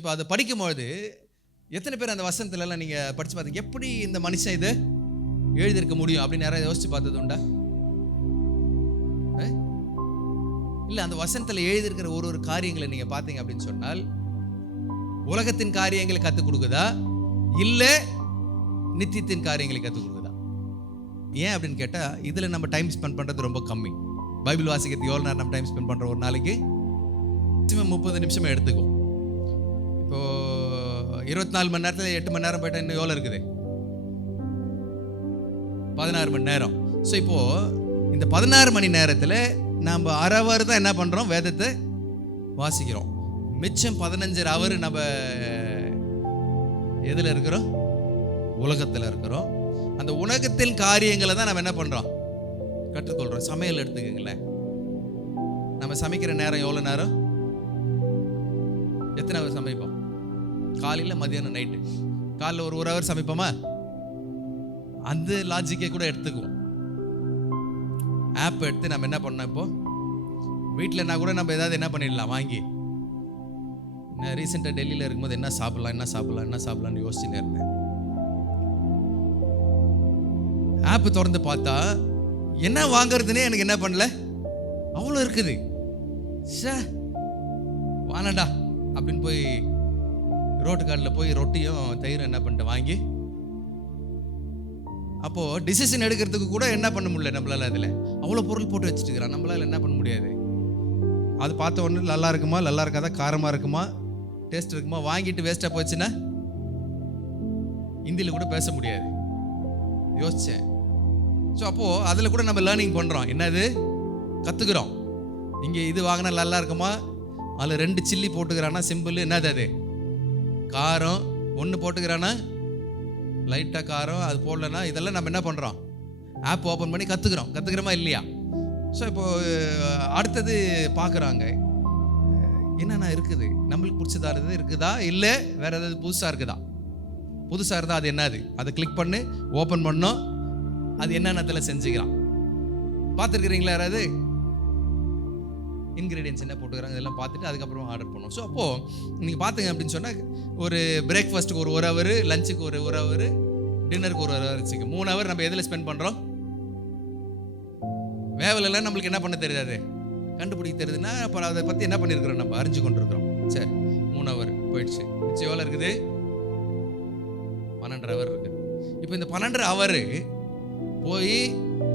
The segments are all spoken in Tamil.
இப்போ அதை படிக்கும்பொழுது எத்தனை பேர் அந்த வசனத்துலலாம் நீங்கள் படித்து பார்த்தீங்க, எப்படி இந்த மனுஷன் இது எழுதியிருக்க முடியும் அப்படின்னு யாராவது யோசிச்சு பார்த்தது உண்டா? இல்லை, அந்த வசனத்தில் எழுதியிருக்கிற ஒரு காரியங்களை நீங்கள் பார்த்தீங்க அப்படின்னு சொன்னால் உலகத்தின் காரியங்களை கற்றுக் கொடுக்குதா இல்லை நித்தியத்தின் காரியங்களை கற்றுக் கொடுக்குதா? ஏன் அப்படின்னு கேட்டால் இதில் நம்ம டைம் ஸ்பெண்ட் பண்ணுறது ரொம்ப கம்மி. பைபிள் வாசிக்கிறது எவ்வளோ நேரம் நம்ம டைம் ஸ்பெண்ட் பண்ணுறோம்? ஒரு நாளைக்கு 30 நிமிஷமே எடுத்துக்கும். இப்போது 24 மணி நேரத்தில் 8 மணி நேரம் போயிட்டா இன்னும் எவ்வளோ இருக்குது? 16 மணி நேரம். ஸோ இப்போது இந்த 16 மணி நேரத்தில் நம்ம அரை ஹவர் தான் என்ன பண்ணுறோம்? வேதத்தை வாசிக்கிறோம். மிச்சம் 15 ஹவர் நம்ம எதில் இருக்கிறோம்? உலகத்தில் இருக்கிறோம். அந்த உலகத்தின் காரியங்களை தான் நம்ம என்ன பண்ணுறோம்? கற்றுக்கொள்கிறோம். சமையல் எடுத்துக்கங்களேன். நம்ம சமைக்கிற நேரம் எவ்வளோ நேரம்? எத்தனை ஹவர் சமைப்போம்? காலையில், மதியானம், நைட்டு. காலையில் ஒரு ஹவர் சமைப்போமா? அந்த லாஜிக்கை கூட எடுத்துக்குவோம். ஆப் எடுத்து நம்ம என்ன பண்ணோம், இப்போ வீட்டில்னா கூட நம்ம ஏதாவது என்ன பண்ணிடலாம் வாங்கி. நான் ரீசெண்டாக டெல்லியில் இருக்கும்போது என்ன சாப்பிடலாம்னு யோசிச்சுன்னு இருந்தேன். ஆப் திறந்து பார்த்தா என்ன வாங்கறதுனே எனக்கு என்ன பண்ணல, அவ்வளோ இருக்குது. வானடா அப்படின்னு போய் ரோட்டு காட்டில் போய் ரொட்டியும் தயிரும் என்ன பண்ணிட்டு வாங்கி, அப்போது டிசிஷன் எடுக்கிறதுக்கு கூட என்ன பண்ண முடியல நம்மளால. அதில் அவ்வளோ பொருள் போட்டு வச்சுட்டு இருக்கிறான், நம்மளால என்ன பண்ண முடியாது. அது பார்த்த உடனே நல்லா இருக்குமா, நல்லா இருக்காதா, காரமாக இருக்குமா, டேஸ்ட் இருக்குமா, வாங்கிட்டு வேஸ்ட்டாக போச்சுன்னா ஹிந்தியில் கூட பேச முடியாது. யோசித்தேன். ஸோ அப்போது அதில் கூட நம்ம லேர்னிங் பண்ணுறோம். என்னது கற்றுக்குறோம். இங்கே இது வாங்கினா நல்லா இருக்குமா, அதில் 2 சில்லி போட்டுக்கிறானா சிம்பிள், என்னது அது காரம், 1 போட்டுக்கிறானா லைட்டாக காரம், அது போடலன்னா இதெல்லாம் நம்ம என்ன பண்ணுறோம்? ஆப் ஓப்பன் பண்ணி கற்றுக்குறோமா இல்லையா? ஸோ இப்போது அடுத்தது பார்க்குறாங்க, என்னென்ன இருக்குது, நம்மளுக்கு பிடிச்சதா இருக்குதா இல்லை வேறு ஏதாவது புதுசாக இருக்குதா? புதுசாக இருந்தால் அது என்னது, அதை கிளிக் பண்ணி ஓப்பன் பண்ணோம், அது என்னென்னத்தில் செஞ்சுக்கிறான். பார்த்துருக்குறீங்களா யாராவது? இன்க்ரீடியன்ஸ் என்ன போட்டுக்கிறாங்க இதெல்லாம் பார்த்துட்டு அதுக்கப்புறம் ஆர்டர் பண்ணோம். ஸோ அப்போது நீங்கள் பார்த்துங்க அப்படின்னு சொன்னால் ஒரு பிரேக்ஃபாஸ்ட்டுக்கு ஒரு ஹவர், லஞ்சுக்கு ஒரு ஹவர், டின்னருக்கு ஒரு ஹவர் வச்சுக்க 3 ஹவர் நம்ம எதில் ஸ்பெண்ட் பண்ணுறோம்? வேவலெல்லாம் நம்மளுக்கு என்ன பண்ண தெரியாது, கண்டுபிடிக்க தெரியுதுன்னா அப்புறம் அதை பற்றி என்ன பண்ணியிருக்கிறோம், நம்ம அறிஞ்சு கொண்டு இருக்கிறோம். சரி, 3 ஹவர் போயிடுச்சு. மிச்சம் எவ்வளோ இருக்குது? 12 ஹவர் இருக்குது. இப்போ இந்த 12 ஹவர் போய்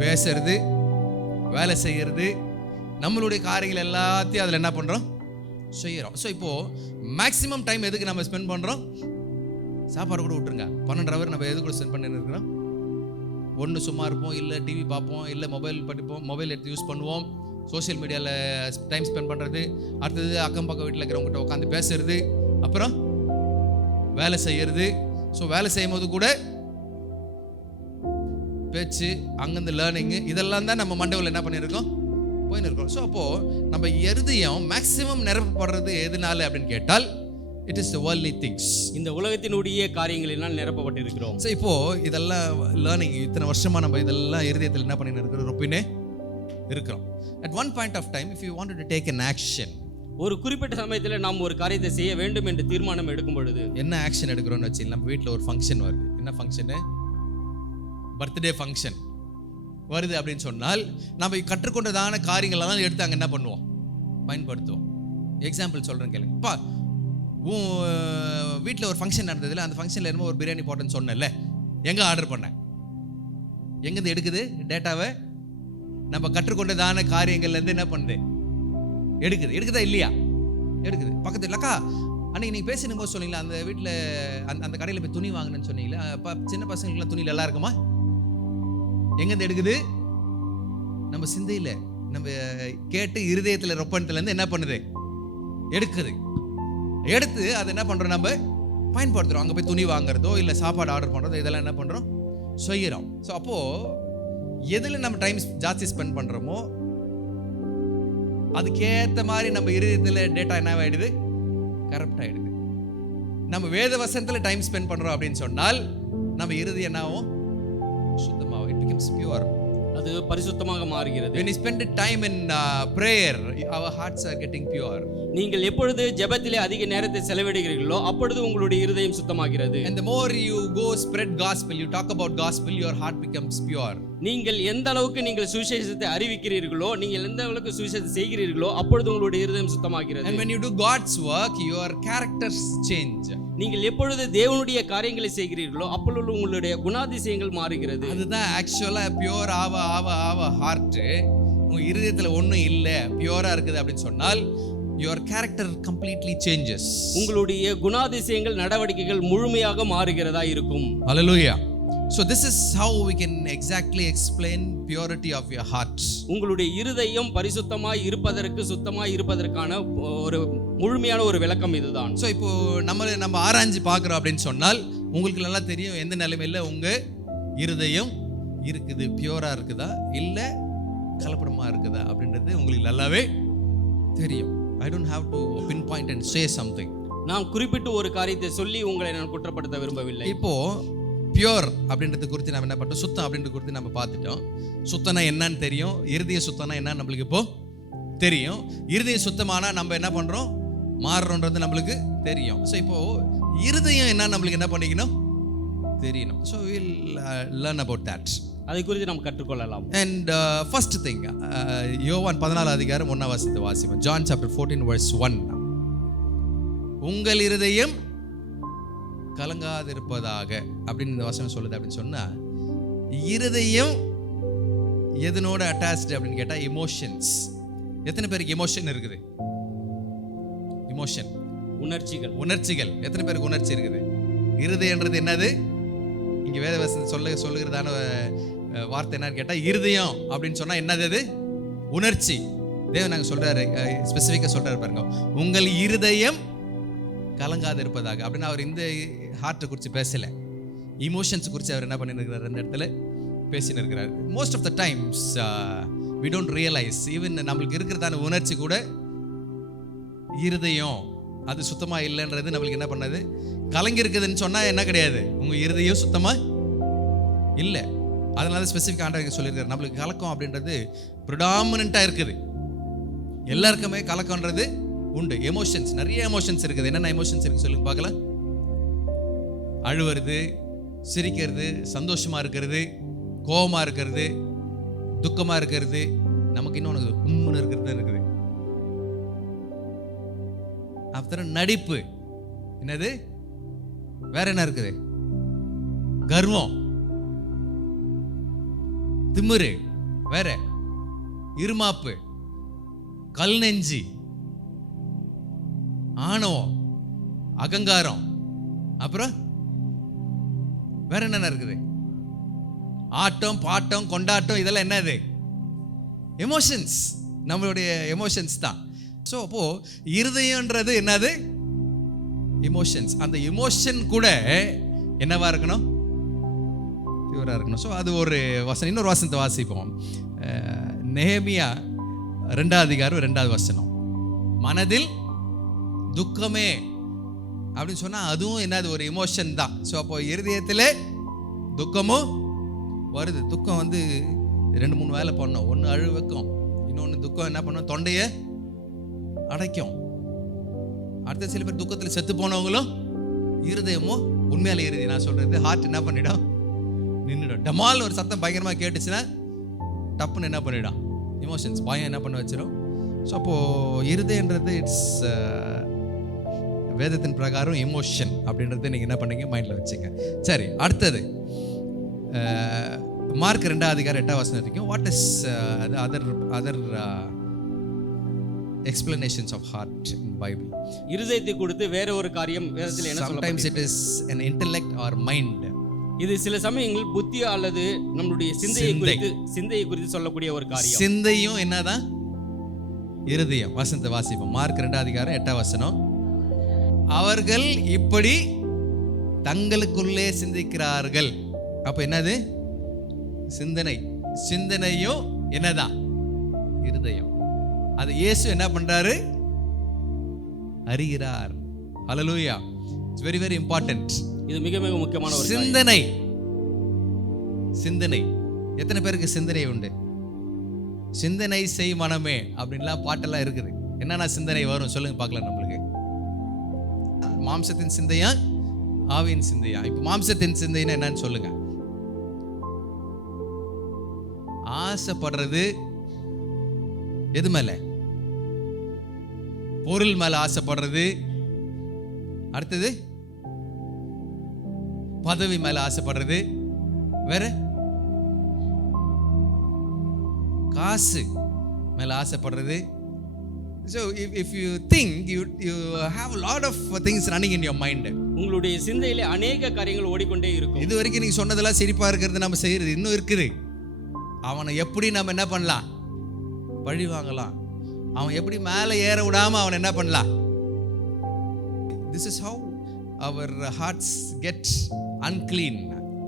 பேசுறது, வேலை செய்கிறது, நம்மளுடைய காரியங்கள் எல்லாத்தையும் அதில் என்ன பண்ணுறோம்? செய்கிறோம். ஸோ இப்போது மேக்ஸிமம் டைம் எதுக்கு நம்ம ஸ்பெண்ட் பண்ணுறோம்? சாப்பாடு கூட விட்டுருங்க, 12 ஹவர் நம்ம எது கூட ஸ்பெண்ட் பண்ணிட்டு இருக்கிறோம்? ஒன்று சும்மா இருப்போம், இல்லை டிவி பார்ப்போம், இல்லை மொபைல் படிப்போம், மொபைல் எடுத்து யூஸ் பண்ணுவோம், சோஷியல் மீடியாவில் டைம் ஸ்பெண்ட் பண்ணுறது, அடுத்தது அக்கம் பக்கம் வீட்டில் இருக்கிறவங்ககிட்ட உட்காந்து பேசுறது, அப்புறம் வேலை செய்கிறது. ஸோ வேலை செய்யும் போது கூட பேச்சு, அங்கேருந்து லேர்னிங்கு, இதெல்லாம் தான் நம்ம மண்டபத்தில் என்ன பண்ணியிருக்கோம், போயின்னு இருக்கோம். ஸோ அப்போது நம்ம இருதயம் மேக்ஸிமம் நிரப்பப்படுறது எதுனால அப்படின்னு கேட்டால் it is the worldly things. இந்த உலகத்தினுடைய காரியங்களினால் நிரப்பப்பட்டு இருக்கிறோம். ஸோ இப்போது இதெல்லாம் லேர்னிங், இத்தனை வருஷமாக நம்ம இதெல்லாம் இருதயத்தில் என்ன பண்ணின்னு இருக்கிறோம், ரொப்பினே இருக்கிறோம். At one point of time if you want to take an action, ஒரு குறிப்பிட்ட சமயத்தில் நாம் ஒரு காரியத்தை செய்ய வேண்டும் என்று தீர்மானம் எடுக்கும் பொழுது என்ன ஆக்ஷன் எடுக்கிறோம்னு வச்சு, நம்ம வீட்டில் ஒரு ஃபங்க்ஷன் வருது. என்ன ஃபங்க்ஷனு? பர்த்டே ஃபங்க்ஷன் வருது அப்படின்னு சொன்னால் நம்ம கற்றுக்கொண்டதான காரியங்களெல்லாம் எடுத்து அங்கே என்ன பண்ணுவோம், பயன்படுத்துவோம். எக்ஸாம்பிள் சொல்கிறேன் கேளுங்க. அப்பா, உன் வீட்டில் ஒரு ஃபங்க்ஷன் நடந்ததில்ல, அந்த ஃபங்க்ஷனில் என்னமோ ஒரு பிரியாணி போட்டேன்னு சொன்னேன்ல, எங்கே ஆர்டர் பண்ணேன்? எங்கேருந்து எடுக்குது டேட்டாவை? நம்ம கற்றுக்கொண்டதான காரியங்கள்லேருந்து என்ன பண்ணுது, எடுக்குதா இல்லையா? எடுக்குது. பக்கத்து இல்லக்கா, அன்னைக்கு நீங்கள் பேசினும் போது சொன்னீங்களா, அந்த வீட்டில் அந்த கடையில் போய் துணி வாங்கினேன்னு சொன்னீங்களா, அப்போ சின்ன பசங்களுக்குலாம் துணி நல்லா இருக்குமா? எங்கேருந்து எடுக்குது? நம்ம சிந்தையில், நம்ம கேட்டு இருதயத்தில் ரொப்பணத்துலேருந்து என்ன பண்ணுது, எடுக்குது. எடுத்து அதை என்ன பண்ணுறோம், நம்ம பயன்படுத்துகிறோம். அங்கே போய் துணி வாங்குறதோ இல்லை சாப்பாடு ஆர்டர் பண்ணுறதோ இதெல்லாம் என்ன பண்ணுறோம், செய்கிறோம். ஸோ அப்போது எதில் நம்ம டைம் ஜாஸ்தி ஸ்பெண்ட் பண்ணுறோமோ அதுக்கேற்ற மாதிரி நம்ம இருதயத்தில் டேட்டா என்ன ஆகிடுது, கரெக்ட் ஆகிடுது. நம்ம வேத வசனத்தில் டைம் ஸ்பெண்ட் பண்ணுறோம் அப்படின்னு சொன்னால் நம்ம இருதயம் என்னாகும், சுத்தமாகும். It becomes pure. அது பரிசுத்தமாக மாறுகிறது. When you spend time in prayer, our hearts are getting pure. நீங்கள் எப்பொழுது ஜெபத்திலே அதிக நேரத்தை செலவிடுகிறீர்களோ அப்பொழுது உங்களுடைய இருதயம் சுத்தமாகிறது. And the more you go spread gospel, you talk about gospel, your heart becomes pure. நீங்கள் எந்த அளவுக்கு நீங்கள் சுவிசேஷத்தை அறிவிக்கிறீர்களோ, நீங்கள் எந்த அளவுக்கு சுவிசேஷத்தை செய்கிறீர்களோ அப்பொழுது உங்களுடைய இருதயம் சுத்தமாகிறது. And when you do God's work, your characters change. நீங்கள் எப்பொழுது தேவனுடைய காரியங்களை செய்கிறீர்களோ அப்பொழுது உங்களுடைய குணாதிசயங்கள் மாறுகிறது. அதுதான் ஆக்சுவலா பியூர் ஆவ ஹார்ட். உங்க இருதயத்துல ஒண்ணும் இல்ல, பியூரா இருக்குது அப்படின்னு சொன்னால் your character completely changes. உங்களுடைய குணாதிசயங்கள் நடவடிக்கைகள் முழுமையாக மாறுகிறதா இருக்கும். Hallelujah. So this is how we can exactly explain purity of your heart. உங்களுடைய இருதயம் பரிசுத்தமாய் இருப்பதற்கு, சுத்தமாய் இருப்பதற்கான ஒரு முழுமையான ஒரு விளக்கம் இதுதான். ஸோ இப்போ நம்ம ஆராய்ஞ்சு பார்க்குறோம் அப்படின்னு சொன்னால் உங்களுக்கு நல்லா தெரியும் எந்த நிலைமையில் உங்க இருதயம் இருக்குது, பியூரா இருக்குதா இல்லை கலப்படமாக இருக்குதா அப்படின்றது உங்களுக்கு நல்லாவே தெரியும். I don't have to pinpoint and say something. நான் குறிப்பிட்டு ஒரு காரியத்தை சொல்லி உங்களை நான் குற்றப்படுத்த விரும்பவில்லை. இப்போ பியூர் அப்படின்றது குறித்து நம்ம என்ன பண்ணோம், சுத்தம் அப்படின்றது குறித்து நம்ம பார்த்துட்டோம். சுத்தம்னா என்னன்னு தெரியும், இருதய சுத்தம்னா என்னன்னு நம்மளுக்கு இப்போ தெரியும். இருதய சுத்தமானா நம்ம என்ன பண்றோம், மாறுறோன்றது நம்மளுக்கு தெரியும். ஸோ இப்போ இருதயம் என்ன நம்மளுக்கு என்ன பண்ணிக்கணும் தெரியணும். So will learn about that. அதை குறித்து நாம் கற்றுக்கொள்ளலாம். அண்ட் ஃபர்ஸ்ட் திங், யோவான் 14:1 வாசிப்போம். John chapter 14:1. உங்கள் இருதயம் கலங்காதிருப்பதாக அப்படின்னு இந்த வசனம் சொல்லுது. அப்படின்னு சொன்னா இருதயம் எதனோட அட்டாச்டு அப்படின்னு கேட்டா எமோஷன்ஸ். எத்தனை பேருக்கு எமோஷன் இருக்குது? எமோஷன், உணர்ச்சிகள். எத்தனை பேருக்கு உணர்ச்சி இருக்குது? இருதயன்றது என்னது? இங்க வேத வசனம் சொல்லுகிறதான வார்த்தை என்னன்னு கேட்டா இருதயம் அப்படின்னு சொன்னா என்னது? அது உணர்ச்சி. தேவன் நாங்கள் சொல்றாரு, ஸ்பெசிஃபிக்கா சொல்றாரு பாருங்க, உங்கள் இருதயம் கலங்காது இருப்பதாக அப்படின்னு. அவர் இந்த ஹார்ட்டை குறித்து பேசல, இமோஷன்ஸ் குறித்து அவர் என்ன பண்ணிருக்கிறார், அந்த இடத்துல பேசின்னு இருக்கிறார். Most of the times we don't realize, even நம்மளுக்கு இருக்கிறதான உணர்ச்சி கூட இருதயம் அது சுத்தமா இல்லைன்றது நம்மளுக்கு என்ன பண்ணது, கலங்கி இருக்குதுன்னு சொன்னா என்ன கிடையாது, உங்க இருதயம் சுத்தமா இல்லை. அதனால ஸ்பெசிஃபிக் ஆண்டவர் சொல்லியிருக்காரு, நம்மளுக்கு கலக்கம் அப்படின்றது ப்ரிடாமினண்டா இருக்குது. எல்லாருக்குமே கலக்கம்ன்றது உண்டு. எமோஷன்ஸ், நிறைய எமோஷன்ஸ் இருக்குது. என்னென்ன எமோஷன்ஸ் இருக்கு சொல்லுங்க பார்க்கலாம். அழுவுறது, சிரிக்கிறது, சந்தோஷமா இருக்கிறது, கோபமா இருக்கிறது, துக்கமா இருக்கிறது, நமக்கு இன்னொன்று உம்முன்னு இருக்கிறது இருக்குது. அப்புறம் நடிப்பு, என்னது வேற என்ன இருக்குது, கர்வம், திமிரு, வேற இருமாப்பு, கல் நெஞ்சி, ஆணவம், அகங்காரம், அப்புறம் வேற என்ன இருக்குது, ஆட்டம், பாட்டம், கொண்டாட்டம், இதெல்லாம் என்னது, எமோஷன்ஸ், நம்மளுடைய எமோஷன்ஸ் தான். ஸோ அப்போ இருதயன்றது என்னது, எமோஷன்ஸ். அந்த எமோஷன் கூட என்னவா இருக்கணும், பியூரா இருக்கணும். ஸோ அது ஒரு வசனம். இன்னொரு வசனத்தை வாசிப்போம். நெகேமியா 2:2 மனதில் துக்கமே அப்படின்னு சொன்னா அதுவும் என்னது, ஒரு எமோஷன் தான். ஸோ அப்போ இருதயத்தில் துக்கமும் வருது. துக்கம் வந்து 2-3 வேலை பண்ணோம். ஒன்று அழு வைக்கும், இன்னொன்று துக்கம் என்ன பண்ணும், தொண்டையை அடைக்கும். அடுத்த சில பேர் துக்கத்தில் செத்து போனவங்களும் இருதயமோ, உண்மையால இருதயம் நான் சொல்றது, ஹார்ட் என்ன பண்ணிடும், நின்றுடும். டமால் ஒரு சத்தம் பயங்கரமாக கேட்டுச்சுன்னா டப்புன்னு என்ன பண்ணிடும், எமோஷன்ஸ், பயம் என்ன பண்ண வச்சிடும். ஸோ அப்போது இருதயன்றது இட்ஸ் வேதத்தின் பிரகாரம் எமோஷன் அப்படின்றத நீங்கள் என்ன பண்ணீங்க, மைண்டில் வச்சுங்க. சரி, அடுத்தது மார்க் 2:8 வரைக்கும். What is other explanations of heart in Bible? இருதயத்தை கொடுத்து வேற ஒரு காரியம் வேதத்தில் என்ன சொல்லப்பட்டிருக்கிறது? Sometimes it is an intellect or mind. இது சில சமயங்கள் புத்தி அல்லது நம்மளுடைய சிந்தையை குறித்து சொல்லக்கூடிய ஒரு காரியம். சிந்தையும் என்னதான், இருதயம். வசனத்தை வாசிப்போம். மார்க் 2:8. அவர்கள் இப்படி தங்களுக்குள்ளே சிந்திக்கிறார்கள். அப்ப என்னது, சிந்தனையும் என்னதான், இருதயம். அது இயேசு என்ன பண்றாரு, அறிகிறார். Hallelujah. It's very very important. இது மிக மிக முக்கியமான ஒரு சிந்தனை. எத்தனை பேருக்கு சிந்தனை உண்டு? சிந்தனை செய் மனமே அப்படின்லாம் பாட்டெல்லாம் இருக்குது. என்னென்ன சிந்தனை வரும் சொல்லுங்க பார்க்கலாம். நம்மளுக்கு மாம்சத்தின் சிந்தையா ஆவியின் சிந்தையா? இப்ப மாம்சத்தின் சிந்தைன்னா என்னன்னு சொல்லுங்க. ஆசைப்படுறது எது மேல? பொருள் மேல ஆசைப்படுறது. அடுத்தது பதவி மேல ஆசைப்படுறது. வேற காசு மேல ஆசைப்படுறது. So if you think you have a lot of things running in your mind. உங்களுடைய சிந்தையிலே அநேக காரியங்கள் ஓடிக்கொண்டே இருக்கும். இது வரைக்கும் நீங்க சொன்னதெல்லாம் சிரிப்பா இருக்கிறது நம்ம செய்யறது இன்னும் இருக்குது. அவனை எப்படி நம்ம என்ன பண்ணலாம்? பழி வாங்கலாம். அவன் எப்படி மேலே ஏற விடாம அவன் என்ன பண்ணலாம்? This is how our hearts get unclean.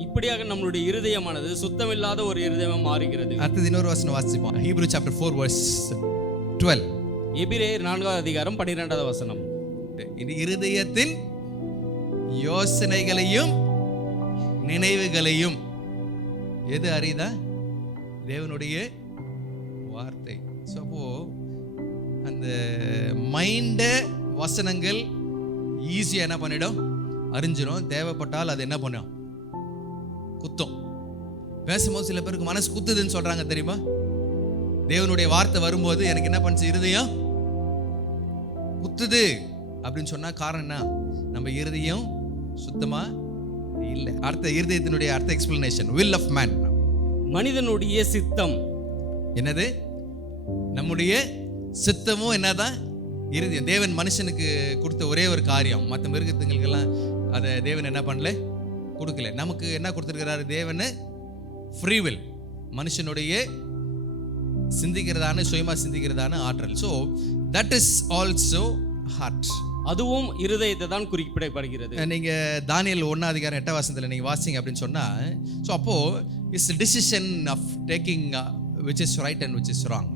இப்படியாக நம்மளுடைய இருதயமானது சுத்தமில்லாத ஒரு இருதயமா மாறுகிறது. அடுத்து இன்னொரு வசனம் வாசிப்போம். Hebrews chapter 4 verse 12. எபிரேயர் 4வது அதிகாரம் 12வது வசனம். இது இருதயத்தின் யோசனைகளையும் நினைவுகளையும் எது அறியுதா? தேவனுடைய வார்த்தை. ஸோ அப்போ அந்த மைண்ட வசனங்கள் ஈஸியா என்ன பண்ணிடும்? அறிஞ்சிடும். தேவைப்பட்டால் அது என்ன பண்ணும்? குத்தும். பேசும்போது சில பேருக்கு மனசு குத்துதுன்னு சொல்றாங்க தெரியுமா? தேவனுடைய வார்த்தை வரும்போது எனக்கு என்ன பண்ணுச்சு? இருதயம் குத்துது அப்படின்னு சொன்னா காரணம் என்ன? நம்ம இருதயம் சுத்தமா இல்லை. அடுத்த இருதயத்தினுடைய அடுத்த எக்ஸ்பிளனேஷன், will of man. மனிதனுடைய சித்தம் என்னது? நம்முடைய சித்தமும் என்னதான்? இருதயம். தேவன் மனுஷனுக்கு கொடுத்த ஒரே ஒரு காரியம். மற்ற மிருகத்துங்களுக்கெல்லாம் அதை தேவன் என்ன பண்ணல? கொடுக்கல. நமக்கு என்ன கொடுத்துருக்கிறாரு? தேவன் ஃப்ரீ வில், மனுஷனுடைய சிந்திக்கிறதான, சுயமா சிந்திக்கிறதான ஆற்றல். So that is also heart. அதுவும் இருதயத்தை தான் குறிப்பிடப்படுகிறது. நீங்க தானியேல் 1 அதிகாரம் 8 வசனத்துல நீங்க வாசிங்க அப்படின்னு சொன்னா, ஸோ அப்போ it's decision of taking which is right and which is wrong.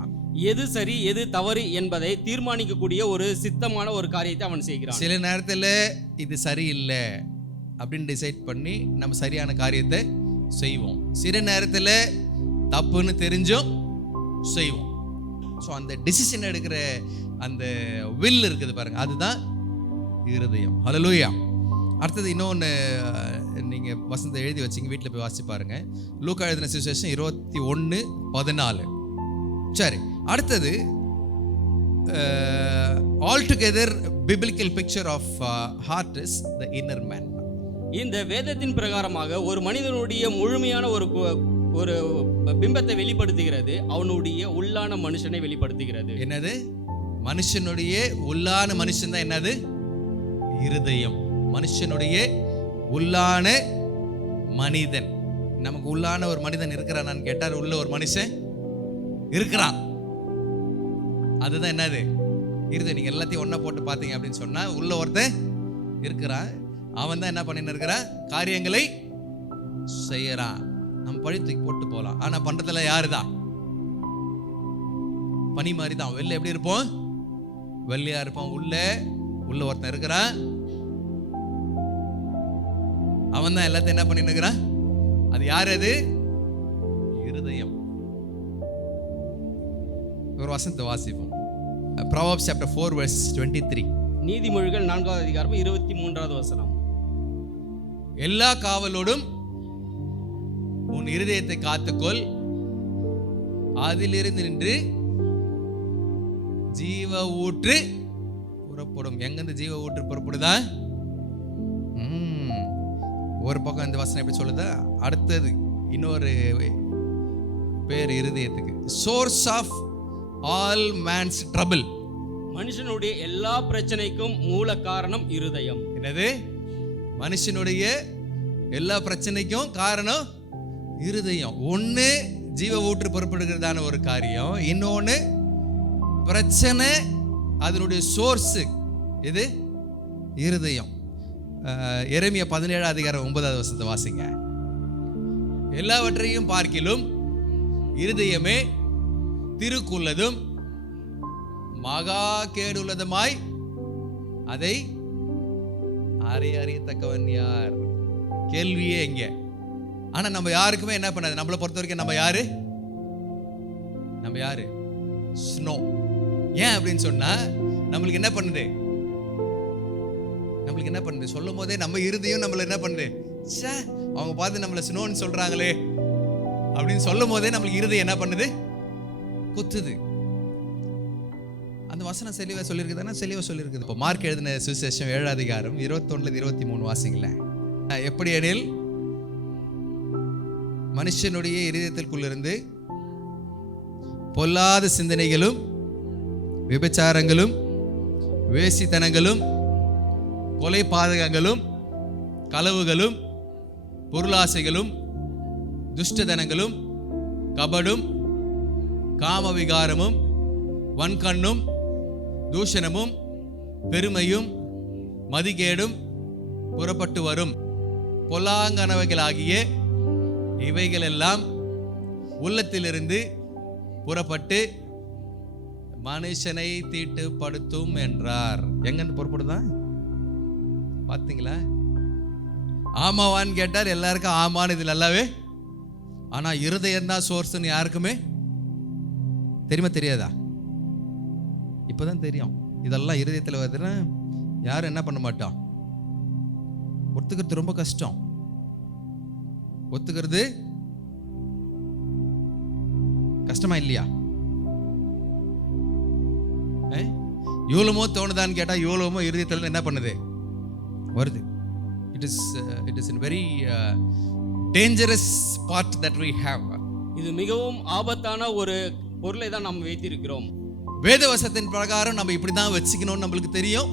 எது சரி எது தவறு என்பதை தீர்மானிக்கக்கூடிய ஒரு சித்தமான ஒரு காரியத்தை அவன் செய்கிறான். சில நேரத்தில் இது சரியில்லை அப்படின்னு டிசைட் பண்ணி நம்ம சரியான காரியத்தை செய்வோம். சில நேரத்தில் தப்புன்னு தெரிஞ்சும் செய்வோம். ஸோ அந்த டிசிஷன் எடுக்கிற அந்த வில் இருக்குது பாருங்க, அதுதான் இருதயம். ஹல்லேலூயா. அடுத்தது இன்னொன்று நீங்கள் வசந்த எழுதி வச்சிங்க, வீட்டில் போய் வாசிச்சு பாருங்க. லூக்கா எழுதின சுவிசேஷம் 21:14. சரி, அடுத்தது altogether biblical picture of heart is the inner man. இந்த வேதத்தின் பிரகாரமாக ஒரு மனிதனுடைய முழுமையான ஒரு பிம்பத்தை வெளிப்படுத்துகிறது. அவனுடைய உள்ளான மனுஷனை வெளிப்படுத்துகிறது. என்னது? மனுஷனுடைய உள்ளான மனுஷன் தான் என்னது? இருதயம். மனுஷனுடைய உள்ளான மனிதன். நமக்கு உள்ளான ஒரு மனிதன் இருக்கிறான்னு கேட்டார். உள்ள ஒரு மனுஷன் இருக்கிறான். அதுதான் என்னது? இருதயம். நீங்க எல்லாத்தையும் ஒண்ணா போட்டு பார்த்தீங்க அப்படின்னு சொன்னா உள்ள ஒருத்தன் இருக்கிறான். அவன் தான் என்ன பண்ணின்னு இருக்கிறான்? காரியங்களை செய்யறான். நம்ம பழித்துக்கு போட்டு போகலாம், ஆனா பண்றதுல யாருதான்? பனி மாதிரி தான். வெளில எப்படி இருப்போம்? வெள்ளையா இருப்பான். உள்ள ஒருத்தன் இருக்கிறான். அவன் தான் எல்லாத்தையும் என்ன பண்ணின்னு இருக்கிறான். அது யாரு? அது இருதயம். ஒரு வசனத்தை வாசிப்போம். Proverbs chapter 4 verse 23. நீதிமொழிகள் 4வது அதிகாரம் 23வது வசனம். எல்லா காவலோடும் உன் இருதயத்தை காத்துக்கொள், அதிலிருந்து நின்று ஜீவ ஊற்று புறப்படும். எங்கிருந்து ஜீவ ஊற்று புறப்படுதா? ஒரு பக்கம் இந்த வசனம் எப்படி சொல்லுதா? அடுத்தது இன்னொரு பேர் இருதயத்துக்கு, source of all man's trouble. மனுஷனுடைய எல்லா பிரச்சனைக்கும் மூல காரணம் இருதயம். என்னது? மனுஷனுடைய எல்லா பிரச்சனைக்கும் காரணம் இருதயம். ஒன்று ஜீவ ஊற்று புறப்படுகிறதான ஒரு காரியம், இன்னொன்று பிரச்சனை, அதனுடைய சோர்ஸ் எது? இருதயம். எரேமியா 17 அதிகாரம் 9வது வசனத்தை வாசிங்க. எல்லாவற்றையும் பார்க்கிலும் இருதயமே திருக்குள்ளதும் மகா கேடுள்ளதுமாய் அதை அறியத்தக்கவன் யார்? கேள்வியே எங்க? ஆனா நம்ம யாருக்குமே என்ன பண்ணாது. நம்மளை பொறுத்த வரைக்கும் நம்ம யாரு ஸ்னோ. ஏன் அப்படின்னு சொன்னா நம்மளுக்கு என்ன பண்ணுது சொல்லும் போதே நம்ம இருதயம் நம்மள என்ன பண்ணுது, அவங்க பார்த்து நம்மள ஸ்னோன்னு சொல்றாங்களே அப்படின்னு சொல்லும் போதே நம்மளுக்கு இருதயம் என்ன பண்ணுது, குத்துது. அந்த வசனம் செலிவா சொல்லியிருக்குதுன்னா செலிவா சொல்லியிருக்குது. இப்போ மார்க் எழுதின சுவிசேஷம் 7 அதிகாரம் 21-23 வாசிங்களேன். எப்படி எனில் மனுஷனுடைய இருதயத்திற்குள்ளிருந்து பொல்லாத சிந்தனைகளும் விபச்சாரங்களும் வேசித்தனங்களும் கொலை பாதகங்களும் களவுகளும் பொருளாசைகளும் துஷ்டதனங்களும் கபடும் காமவிகாரமும் வன்கண்ணும் தூஷணமும் பெருமையும் மதிகேடும் புறப்பட்டு வரும். பொல்லாங்கனவைகளாகிய இவைகளெல்லாம் உள்ளத்திலிருந்து புறப்பட்டு மனுஷனை தீட்டுப்படுத்தும் என்றார். எங்கிருந்து புறப்படுதா பாத்தீங்களா? ஆமாவான்னு கேட்டார். எல்லாருக்கும் ஆமான்னு இது நல்லாவே. ஆனா இருதயம் தான் சோர்ஸ்ன்னு யாருக்குமே தெரியாதா? இப்பதான் தெரியும். இதெல்லாம் இருதயத்தில் வருதுன்னா யாரும் என்ன பண்ண மாட்டோம், ஒத்துக்கிறது ரொம்ப கஷ்டம். ஒத்துக்கிறது கஷ்டமா இல்லையா? இவ்வளவோ தோணுதான்னு கேட்டா இவ்வளவோ இருதயத்தில் என்ன பண்ணுது, வருது. It is a very dangerous part that we have. இது மிகவும் ஆபத்தான ஒரு பொருளை தான் நாம் வைத்திருக்கிறோம். வேதவசத்தின் பிரகாரம் நம்ம இப்படி தான் வச்சுக்கணும்னு நம்மளுக்கு தெரியும்.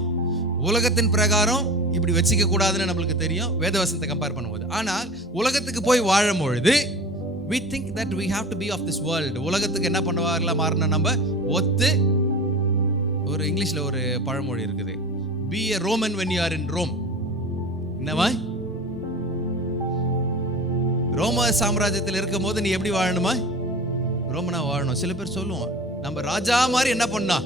உலகத்தின் பிரகாரம் இப்படி வச்சுக்க கூடாதுன்னு நம்மளுக்கு தெரியும் வேதவசத்தை கம்பேர் பண்ணும்போது. ஆனால் உலகத்துக்கு போய் வாழும் பொழுது we think that we have to be of this world. உலகத்துக்கு என்ன பண்ணுவார்களா மாறணும் நம்ம ஒத்து. ஒரு இங்கிலீஷ்ல ஒரு பழமொழி இருக்குது, be a Roman when you are in Rome. என்னவா? ரோம சாம்ராஜ்யத்தில் இருக்கும் போது நீ எப்படி வாழணுமா, ரோமனா வாழணும். சில பேர் சொல்லுவோம் நம்ம ராஜா மாதிரி என்ன பண்ணா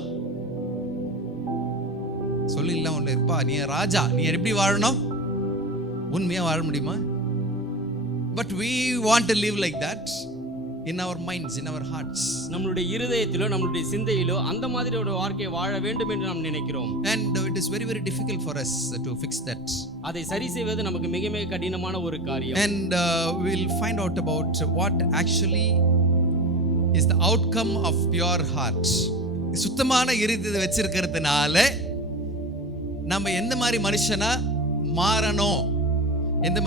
சொல்லி இல்ல ஒண்ணு இருப்பா, நீ ராஜா, நீ எப்படி வாழணும், உண்மையா வாழ முடியுமா? But we want to live like that in our minds, in our hearts. நம்மளுடைய இருதயத்திலோ நம்மளுடைய சிந்தையிலோ அந்த மாதிரி ஒரு வாழ்க்கையை வாழ வேண்டும் என்று நாம் நினைக்கிறோம். And it is very very difficult for us to fix that. அதை சரி செய்வது நமக்கு மிக மிக கடினமான ஒரு காரியம். And we'll find out about what actually is the outcome of pure heart. சுத்தமான இருதயத்தை வச்சிருக்கிறதுனால நம்ம எந்த மாதிரி மனுஷனா மாறணும், எந்த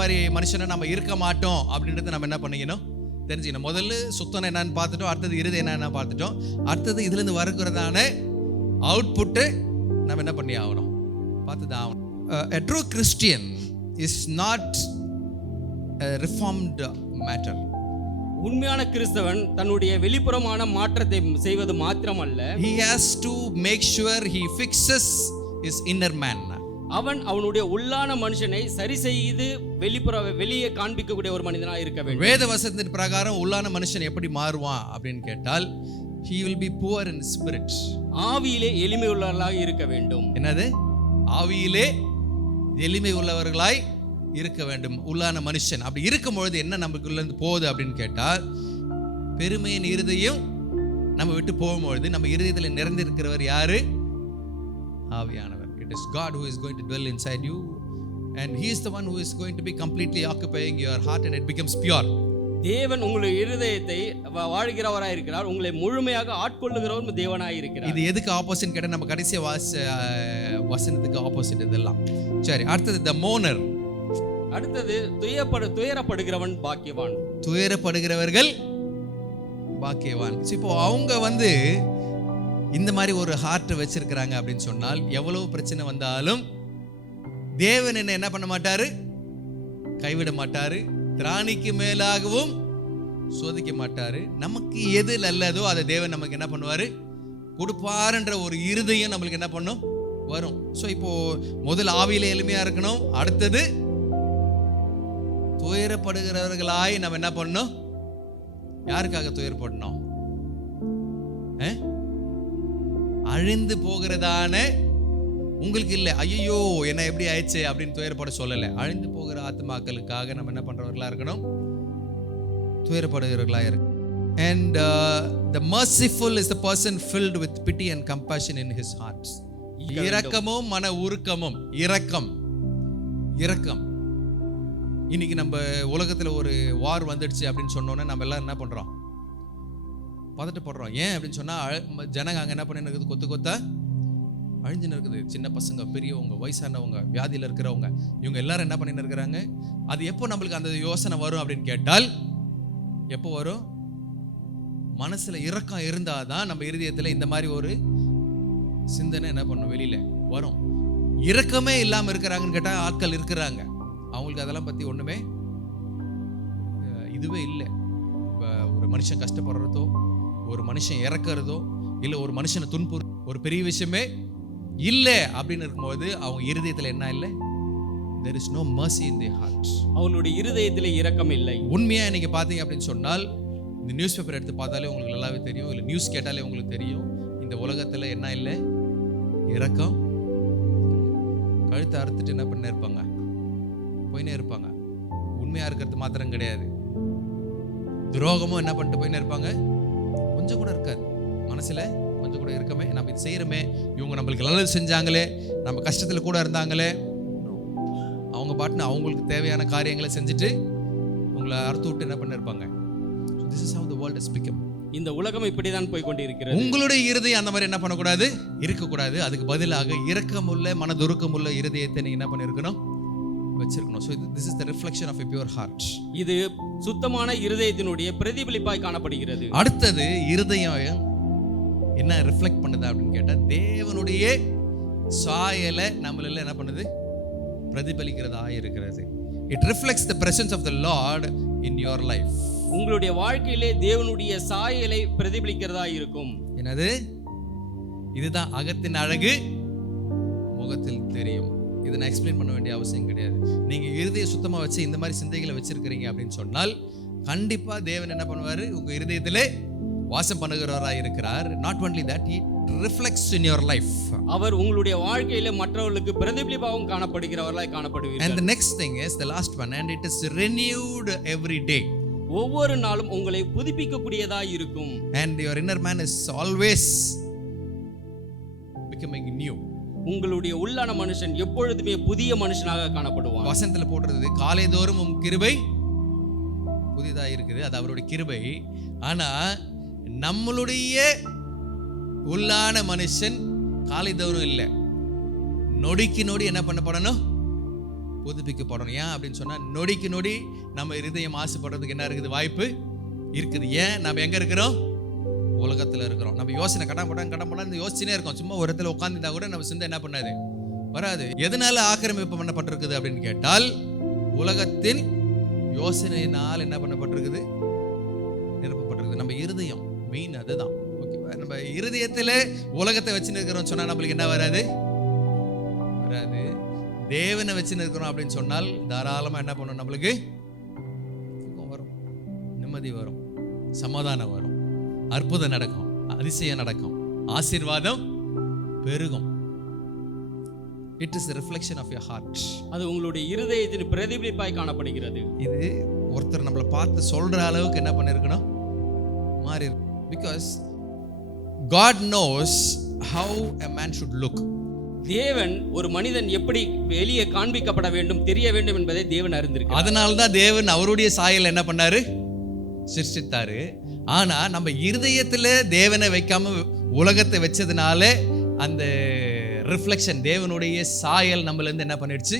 மாதிரி மனுஷனா நம்ம இருக்க மாட்டோம் அப்படின்றத நம்ம என்ன பண்ணிக்கணும், தெரிஞ்சுக்கணும். முதல்ல சுத்தம் என்னன்னு பார்த்துட்டோம், அடுத்தது இருதயம் என்னன்னு பார்த்துட்டோம், அடுத்தது இதுல இருந்து வருகிறதான அவுட்புட்டு நம்ம என்ன பண்ணி ஆகணும், பார்த்துதான் ஆகணும். A true Christian is not a reformed matter. உண்மையான கிறிஸ்தவன் தன்னுடைய வெளிப்புறமான மாற்றத்தை செய்வது மாத்திரமல்ல, he has to make sure he fixes his inner man. அவனுடைய உள்ளான மனுஷனை சரி செய்து வெளியே காண்பிக்கக்கூடிய ஒரு மனிதனாக இருக்க வேண்டும். வேத வசனத்தின் பிரகாரம் உள்ளான மனுஷன் எப்படி மாறுவான் அப்படின்னு கேட்டால் he will be poor in spirit. ஆவியிலே எளிமை உள்ளவர்களாக இருக்க வேண்டும். என்னது? ஆவியிலே எளிமை உள்ளவர்களாய் இருக்க வேண்டும் உள்ளான மனுஷன். அப்படி இருக்கும் பொழுது என்ன நமக்குள்ள இருந்து போகுது அப்படின்னு கேட்டால், பெருமையின் இருதயம் நம்ம விட்டு போகும்பொழுது நம்ம இருதயத்தில் நிறைந்திருக்கிறவர் யாரு? ஆவியானவர். It is God who is going to dwell inside you, and he is the one who is going to be completely occupying your heart, and it becomes pure. தேவன் உங்களுடைய இருதயத்தை வாழ்கிறவராய் இருக்கிறார், உங்களை முழுமையாக ஆட்கொள்ளுகிறவர் தேவனாய் இருக்கிறார். இது எதுக்கு ஆப்போசிட் கேட்டா நம்ம கடைசி வசனத்துக்கு ஆப்போசிட் இதெல்லாம். சரி, அடுத்தது the mourner. அடுத்தது துயரப்படுகிறவன் பாக்கியவான். துயரப்படுகிறவர்கள் பாக்கியவான். இப்போ அவங்க இந்த மாதிரி ஒரு ஹார்ட் வச்சிருக்கிறாங்க அப்படின்னு சொன்னால் எவ்வளவு பிரச்சனை வந்தாலும் தேவன் என்ன பண்ண மாட்டாரு, கைவிட மாட்டாரு, திராணிக்கு மேலாகவும் சோதிக்க மாட்டாரு. நமக்கு எது நல்லதோ அதை தேவன் நமக்கு என்ன பண்ணுவாரு, கொடுப்பாருன்ற ஒரு இருதயம் நம்மளுக்கு என்ன பண்ணும், வரும். ஸோ இப்போ முதல் ஆவியில எளிமையா இருக்கணும், அடுத்தது துயரப்படுகிறவர்களாய் நம்ம என்ன பண்ணணும், யாருக்காக துயரப்படணும், அழிந்து போகிறதான உங்களுக்கு இல்லை, ஐயோ என்ன எப்படி ஆயிடுச்சு அப்படின்னு துயரப்பட சொல்லலை. அழிந்து போகிற ஆத்மாக்களுக்காக நம்ம என்ன பண்றவர்களா இருக்கணும், துயரப்படுகிறவர்களா இருக்கு. And the merciful is the person filled with pity and compassion in his heart. இரக்கமும் மன உருக்கமும். இரக்கம். இன்னைக்கு நம்ம உலகத்துல ஒரு வார் வந்துடுச்சு அப்படின்னு சொன்னோன்னே நம்ம எல்லாம் என்ன பண்றோம், பதட்டப்படுறோம். ஏன் அப்படின்னு சொன்னா ஜனங்க அங்க என்ன பண்ணின்னு இருக்குது, கொத்து கொத்தா அழிஞ்சுன்னு இருக்குது. சின்ன பசங்க, பெரியவங்க, வயசானவங்க, வியாதியில இருக்கிறவங்க, இவங்க எல்லாரும் என்ன பண்ணின்னு இருக்கிறாங்க. அது எப்போ நம்மளுக்கு அந்த யோசனை வரும் அப்படின்னு கேட்டால், எப்போ வரும், மனசுல இரக்கம் இருந்தாதான் நம்ம இருதயத்துல இந்த மாதிரி ஒரு சிந்தனை என்ன பண்ணும், வெளியில வரும். இரக்கமே இல்லாம இருக்கிறாங்கன்னு கேட்டா ஆட்கள் இருக்கிறாங்க, அவங்களுக்கு அதெல்லாம் பத்தி ஒண்ணுமே இதுவே இல்லை. ஒரு மனுஷன் கஷ்டப்படுறதோ, ஒரு மனுஷன் இறக்குறதோ, இல்ல ஒரு மனுஷனை துன்புறு ஒரு பெரிய விஷயமே இல்லை அப்படின்னு இருக்கும்போது அவங்க இருதயத்துல என்ன இல்லை, there is no mercy in their heart. அவங்களுடைய இருதயத்திலே இரக்கம் இல்லை. உண்மையா இன்னைக்கு பாத்தீங்க அப்படின்னு சொன்னால், இந்த நியூஸ் பேப்பர் எடுத்து பார்த்தாலே உங்களுக்கு நல்லாவே தெரியும், இல்லை நியூஸ் கேட்டாலே உங்களுக்கு தெரியும், இந்த உலகத்துல என்ன இல்லை, இரக்கம். கழுத்தை அறுத்துட்டு என்ன பண்ண இருப்பாங்க, போயினே இருப்பாங்க. உண்மையா இருக்கிறது மாத்திரம் கிடையாது, துரோகமும் என்ன பண்ணிட்டு போயினே இருப்பாங்க. கொஞ்சம் கூட இருக்காது மனசுல, கொஞ்சம் கூட இருக்கமே, நம்ம இது செய்யறோமே, இவங்க நம்மளுக்கு நல்லது செஞ்சாங்களே, நம்ம கஷ்டத்துல கூட இருந்தாங்களே, அவங்க பாட்டுன்னு அவங்களுக்கு தேவையான காரியங்களை செஞ்சுட்டு உங்களை அறுத்து விட்டு என்ன பண்ண இருப்பாங்க. This is how the world has become. இந்த உலகம் இப்படிதான் போய் கொண்டிருக்கிறது. உங்களுடைய இருதயம் அந்த மாதிரி என்ன பண்ணக்கூடாது, இருக்கக்கூடாது. அதுக்கு பதிலாக இரக்கமுள்ள மனதுருக்கமுள்ள இருதயத்தை நீங்க என்ன பண்ணிருக்கணும், வச்சிருக்கணும். So this is the reflection of a pure heart. இது சுத்தமான இருதயத்தினுடைய பிரதிபலிப்பாய் காணப்படுகிறது. அடுத்தது இருதயம் என்ன ரிஃப்ளெக்ட் பண்ணுது அப்படின்னு கேட்டா, தேவனுடைய சாயலை நம்மள என்ன பண்ணுது, பிரதிபலிக்கிறதா இருக்கிறது. It reflects the presence of the Lord in your life. உங்களுடைய வாழ்க்கையிலே தேவனுடைய சாயலை பிரதிபலிக்கிறதா இருக்கும். என்னது, இதுதான் அகத்தின் அழகு முகத்தில் தெரியும். இதை நான் எக்ஸ்பிளைன் பண்ண வேண்டிய அவசியம் கிடையாது. நீங்க இருதய சுத்தமா வச்சு இந்த மாதிரி சிந்தைகளை வச்சிருக்கிறீங்க அப்படின்னு சொன்னால், கண்டிப்பா தேவன் என்ன பண்ணுவாரு, உங்க இருதயத்திலே வாசம் பண்ணுகிறவராய் இருக்கிறார். Not only that, he reflects in your life. அவர் உங்களுடைய வாழ்க்கையில மற்றவர்களுக்கு பிரதிபலிப்பாகவும் காணப்படுகிறவராய் காணப்படுவீர்கள். And the next thing is the last one, and it is renewed every day. ஒவ்வொரு நாளும் உங்களை புதுப்பிக்கக்கூடியதாய் இருக்கும். And your inner man is always becoming new. உங்களுடைய உள்ளான மனுஷன் எப்பொழுதுமே புதிய மனுஷனாக காணப்படுவான். வசனத்துல போடுறது, காலைதோறும் உம் கிருபை புதிதா இருக்குது, அது அவருடைய கிருபை. ஆனா நம்மளுடைய உள்ளான மனுஷன் காலைதோறும் இல்லை, நொடிக்கு நொடி என்ன பண்ணப்படணும், புதுப்பிக்கப்படணும். ஏன் அப்படின்னு சொன்னா, நொடிக்கு நொடி நம்ம இருதயம் ஆசைப்படுறதுக்கு என்ன இருக்குது, வாய்ப்பு இருக்குது. ஏன், நம்ம எங்க இருக்கிறோம், உலகத்துல இருக்கிறோம். நம்ம யோசனை கடம்படான்னு யோசிச்சுனே இருக்கோம். சும்மா ஒரு இடத்துல உட்காந்துருந்தா கூட நம்ம சிந்தை என்ன பண்ணாது, வராது. எதனால ஆக்கிரமிப்பு பண்ணப்பட்டிருக்குது அப்படின்னு கேட்டால், உலகத்தின் யோசனையினால் என்ன பண்ணப்பட்டிருக்குது, நிரப்பப்பட்டிருக்குது. நம்ம இருதயம் மெயின் அதுதான். ஓகேவா, நம்ம இருதயத்துல உலகத்தை வச்சுன்னு இருக்கிறோம் சொன்னா நம்மளுக்கு என்ன வராது, வராது. தேவனை வச்சுன்னு இருக்கிறோம் அப்படின்னு சொன்னால் தாராளமா என்ன பண்ணும், நம்மளுக்கு வரும், நிம்மதி வரும், சமாதானம் வரும், அற்புதம் நடக்கும், அதிசயம் நடக்கும், ஆசீர்வாதம் பெருகும். It is a reflection of your heart. அது உங்களுடைய இருதயத்தின் பிரதிபலிப்பாய் காணப்படுகிறது. இது ஒருத்தர் நம்மளை பார்த்து சொல்ற அளவுக்கு என்ன பண்ணிருக்கணும், மாறி இருக்கு. Because God knows how a man should look. தேவன் ஒரு மனிதன் எப்படி வெளியே காண்பிக்கப்பட வேண்டும், தெரிய வேண்டும் என்பதை தேவன் அறிந்திருக்கிறார். அதனால தான் தேவன் அவருடைய சாயல் என்ன பண்ணாரு, சிருஷ்டித்தாரு. ஆனா நம்ம இருதயத்துல தேவனை வைக்காம உலகத்தை வச்சதுனால அந்த ரிஃப்ளெக்ஷன், தேவனுடைய சாயல் நம்மள இருந்து என்ன பண்ணிடுச்சு,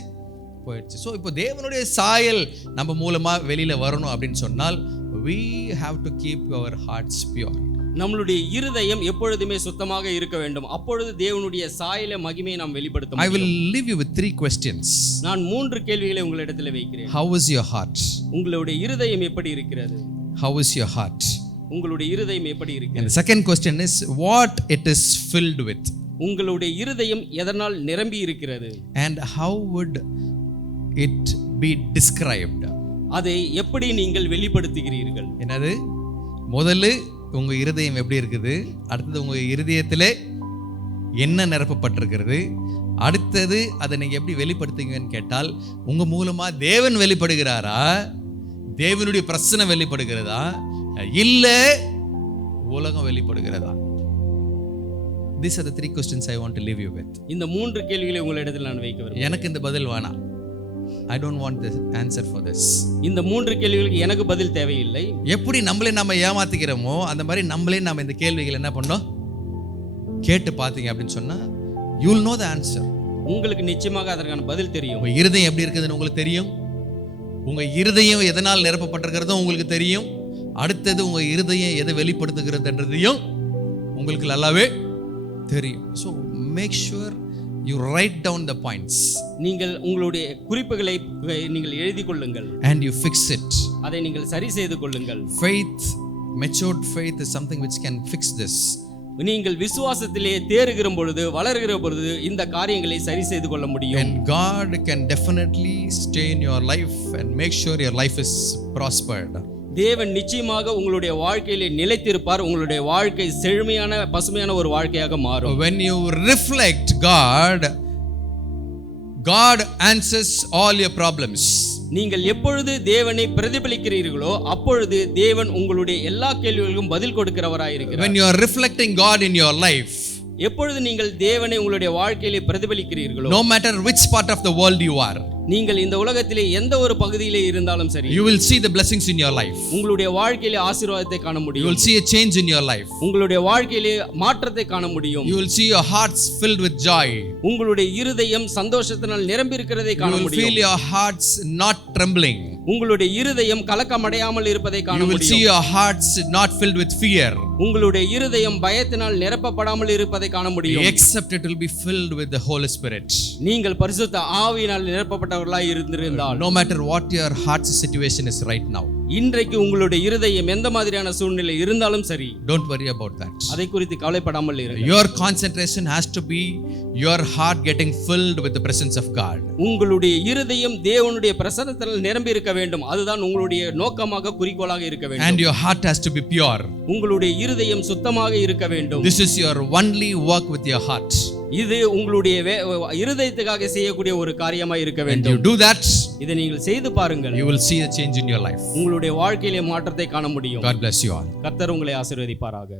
போயிடுச்சு. ஸோ இப்போ தேவனுடைய சாயல் நம்ம மூலமா வெளியில வரணும் அப்படின்னு சொன்னால், we have to keep our hearts pure. நம்மளுடைய இருதயம் எப்பொழுதுமே சுத்தமாக இருக்க வேண்டும். அப்பொழுது தேவனுடைய சாயல மகிமையை நாம் வெளிப்படுத்த முடியும். I will leave you with 3 questions. நான் 3 கேள்விகளை உங்களிடத்தில் வைக்கிறேன். How is your heart? உங்களுடைய இருதயம் எப்படி இருக்கிறது? How is your heart? உங்களுடைய இருதயம் எப்படி And இருக்கிறது? the second question is what it is filled with. உங்களுடைய இருதயம் எதனால் நிரம்பி இருக்கிறது? And how would it be described? அதை எப்படி நீங்கள் வெளிப்படுத்துகிறீர்கள்? என்னது, முதல்ல உங்க இருதயம் எப்படி இருக்குது, அடுத்தது உங்க இருதயத்திலே என்ன நிரப்பப்பட்டிருக்கிறது, அடுத்தது அதை நீங்க எப்படி வெளிப்படுத்துங்கன்னு கேட்டால், உங்க மூலமா தேவன் வெளிப்படுகிறாரா, தேவனுடைய பிரச்சனை வெளிப்படுகிறதா, இல்ல உலகம் வெளிப்படுகிறதா? These are the 3 questions I want to leave you with. இந்த 3 கேள்விகளை உங்களிடத்தில் நான் வைக்க விரும்புகிறேன். எனக்கு இந்த பதில் வேணாம். I don't want the answer for this. இந்த 3 கேள்விகளுக்கு எனக்கு பதில் தேவையில்லை. எப்படி நம்மளே நாம ஏமாத்திக்கிறோமோ அந்த மாதிரி நம்மளே நாம இந்த கேள்விகள் என்ன பண்ணோம் கேட்டு பார்த்தீங்க அப்படின்னு சொன்னா you will know the answer. உங்களுக்கு நிச்சயமாக அதற்கான பதில் தெரியும். உங்க இருதயம் எப்படி இருக்குதுன்னு உங்களுக்கு தெரியும். உங்க இருதயம் எதனால் நிரப்பப்பட்டிருக்கிறதும் உங்களுக்கு தெரியும். அடுத்தது உங்க இருதயம் எதை வெளிப்படுத்துகிறதுன்றதையும் உங்களுக்கு நல்லாவே தெரியும். So make sure you write down the points. நீங்கள் உங்களுடைய குறிப்புகளை நீங்கள் எழுதி கொள்ளுங்கள். And you fix it. அதை நீங்கள் சரி செய்து கொள்ளுங்கள். Faith, matured faith is something which can fix this. நீங்கள் விசுவாசத்திலே தேறுகிற பொழுது, வளருகிற பொழுது இந்த காரியங்களை சரி செய்து கொள்ள முடியும். And God can definitely stay in your life and make sure your life is prospered. தேவன் நிச்சயமாக உங்களுடைய வாழ்க்கையிலே நிலைத்திருப்பார். உங்களுடைய வாழ்க்கை செழுமையான பசுமையான ஒரு வாழ்க்கையாக மாறும். When you reflect God, God answers all your problems. நீங்கள் எப்பொழுது தேவனை பிரதிபலிக்கிறீர்களோ அப்பொழுது தேவன் உங்களுடைய எல்லா கேள்விகளுக்கும் பதில் கொடுக்கிறவராய் இருக்கிறார். When you are reflecting God in your life, எப்பொழுது நீங்கள் தேவனை உங்களுடைய வாழ்க்கையிலே பிரதிபலிக்கிறீர்களோ, no matter which part of the world you are, நீங்கள் இந்த உலகத்திலே எந்த ஒரு பகுதியிலே இருந்தாலும் சரி, you will see the blessings in your life. உங்களுடைய வாழ்க்கையிலே ஆசீர்வாதத்தை காண You முடியும். will see a change in your life. உங்களுடைய வாழ்க்கையிலே மாற்றத்தை காண முடியும். You will see your hearts filled with joy. உங்களுடைய இருதயம் சந்தோஷத்தினால் நிரம்பி இருக்கிறதை You காண will முடியும். feel your hearts not trembling. உங்களுடைய இருதயம் கலக்கமடையாமல் இருப்பதை காண You will see முடியும். your hearts not filled with fear, உங்களுடைய இருதயம் பயத்தினால் நிரப்பப்படாமல் இருப்பதை காண முடியும். except it will be filled with the Holy Spirit. நீங்கள் பரிசுத்த ஆவியினால் நிரப்பப்பட்டவர்களாய் இருந்திருந்தால், No matter what your heart's situation is right now, இன்றைக்கு உங்களுடைய இருதயம் எந்த மாதிரியான சூழ்நிலை இருந்தாலும் சரி, don't worry about that. அதை குறித்து கவலைப்படாமல் இருங்கள். Your concentration has to be your heart getting filled with the presence of God. உங்களுடைய இருதயம் தேவனுடைய பிரசன்னத்தால் நிரம்பி இருக்க வேண்டும். அதுதான் உங்களுடைய நோக்கமாக, குறிக்கோளாக இருக்க வேண்டும். And your heart has to be pure. உங்களுடைய இருதயம் சுத்தமாக இருக்க வேண்டும். This is your only work with your heart. இது உங்களுடைய இருதயத்துக்காக செய்யக்கூடிய ஒரு காரியமாக இருக்க When வேண்டும். you do that, இதை நீங்கள் செய்து பாருங்கள். you will see a change in your life. உங்களுடைய வாழ்க்கையிலே மாற்றத்தை காண முடியும். God bless you all. கர்த்தர் உங்களை ஆசீர்வதிப்பாராக.